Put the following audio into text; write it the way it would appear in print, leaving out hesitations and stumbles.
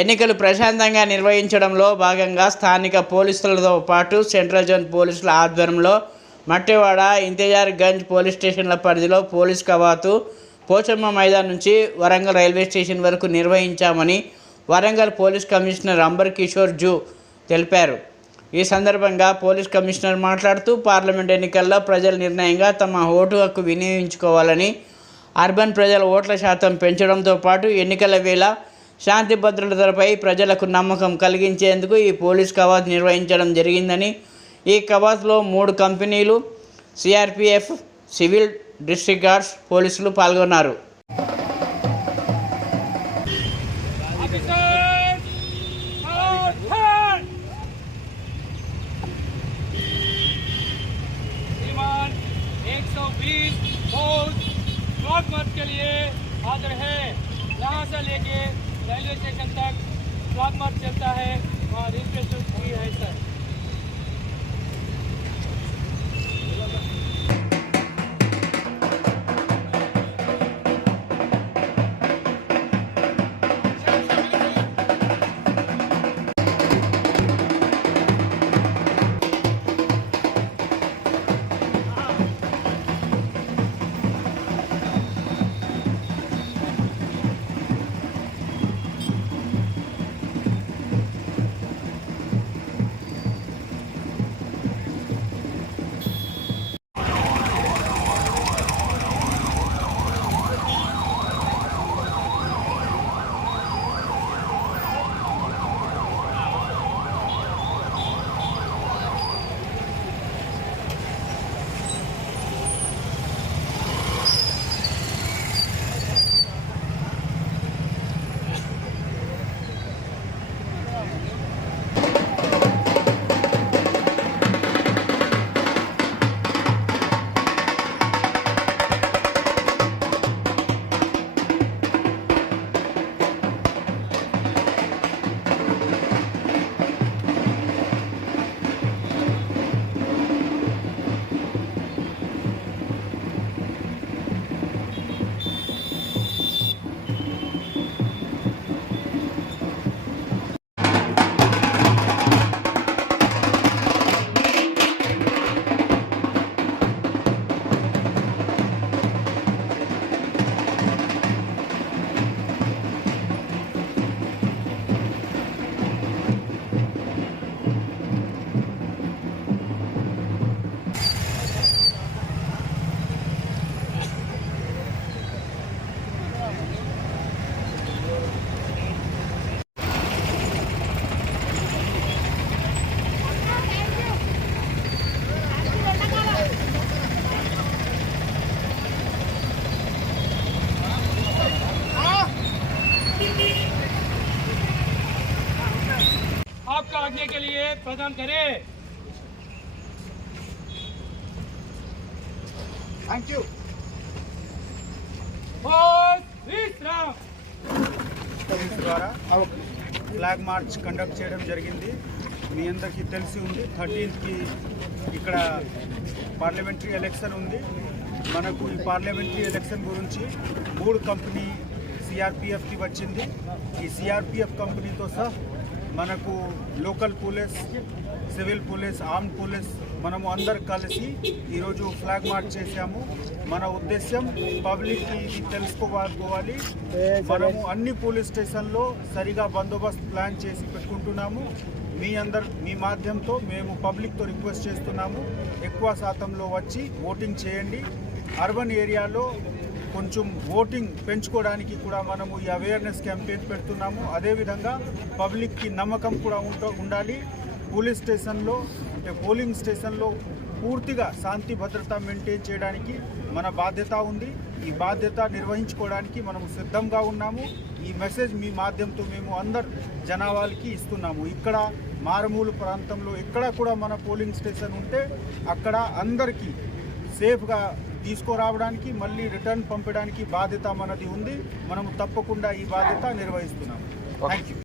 ఎన్నికలు ప్రశాంతంగా నిర్వహించడంలో భాగంగా స్థానిక పోలీసులతో పాటు సెంట్రల్ జోన్ పోలీసుల ఆధ్వర్యంలో మట్టివాడ, ఇంతిజార్ గంజ్ పోలీస్ స్టేషన్ల పరిధిలో పోలీస్ కవాతు పోచమ్మ మైదాన్ నుంచి వరంగల్ రైల్వే స్టేషన్ వరకు నిర్వహించామని వరంగల్ పోలీస్ కమిషనర్ అంబర్ కిషోర్ జూ తెలిపారు. ఈ సందర్భంగా పోలీస్ కమిషనర్ మాట్లాడుతూ పార్లమెంట్ ఎన్నికల్లో ప్రజల నిర్ణయంగా తమ ఓటు హక్కు వినియోగించుకోవాలని, అర్బన్ ప్రజల ఓట్ల శాతం పెంచడంతో పాటు ఎన్నికల వేళ శాంతి భద్రతలపై ప్రజలకు నమ్మకం కలిగించేందుకు ఈ పోలీస్ కవాత్ నిర్వహించడం జరిగిందని, ఈ కవాత్లో 3 కంపెనీలు, సిఆర్పిఎఫ్, సివిల్, డిస్ట్రిక్ట్ గార్డ్స్ పోలీసులు పాల్గొన్నారు. फ्लैग मार्च के लिए हाजिर है। यहाँ से लेके रेलवे स्टेशन तक फ्लैग मार्च चलता है, वहाँ रजिस्ट्रेशन फ्री है सर। आपका आज्ञा के लिए प्रदान करें। Thank you. ద్వారా ఫ్లాగ్ మార్చ్ కండక్ట్ చేయడం జరిగింది. మీ అందరికీ తెలిసి ఉంది 13కి ఇక్కడ పార్లమెంటరీ ఎలక్షన్ ఉంది. మనకు ఈ పార్లమెంటరీ ఎలక్షన్ గురించి 3 కంపెనీ సిఆర్పిఎఫ్కి వచ్చింది. ఈ సిఆర్పిఎఫ్ కంపెనీతో సహా మనకు local police, civil police, armed police మనము అందరు కలిసి ఈరోజు ఫ్లాగ్ మార్చ్ చేశాము. మన ఉద్దేశం పబ్లిక్కి ఇది తెలుసుకోవాలి. మనము అన్ని పోలీస్ స్టేషన్లో సరిగా బందోబస్తు ప్లాన్ చేసి పెట్టుకుంటున్నాము. మీ మాధ్యమంతో మేము పబ్లిక్తో రిక్వెస్ట్ చేస్తున్నాము, ఎక్కువ శాతంలో వచ్చి ఓటింగ్ చేయండి. అర్బన్ ఏరియాలో కొంచెం ఓటింగ్ పెంచుకోవడానికి కూడా మనము ఈ అవేర్నెస్ క్యాంపెయిన్ పెడుతున్నాము. అదేవిధంగా పబ్లిక్కి నమ్మకం కూడా ఉండాలి. పోలీస్ స్టేషన్లో పోలింగ్ స్టేషన్లో పూర్తిగా శాంతి భద్రత మెయింటైన్ చేయడానికి మన బాధ్యత ఉంది. ఈ బాధ్యత నిర్వహించుకోవడానికి మనము సిద్ధంగా ఉన్నాము. ఈ మెసేజ్ మీ మాధ్యమంతో మేము అందరు జనాభాకి ఇస్తున్నాము. ఇక్కడ మారుమూల ప్రాంతంలో ఎక్కడ కూడా మన పోలింగ్ స్టేషన్ ఉంటే అక్కడ అందరికీ సేఫ్గా తీసుకురావడానికి, మళ్ళీ రిటర్న్ పంపడానికి బాధ్యత మనది ఉంది. మనము తప్పకుండా ఈ బాధ్యత నిర్వహిస్తున్నాము. Thank you.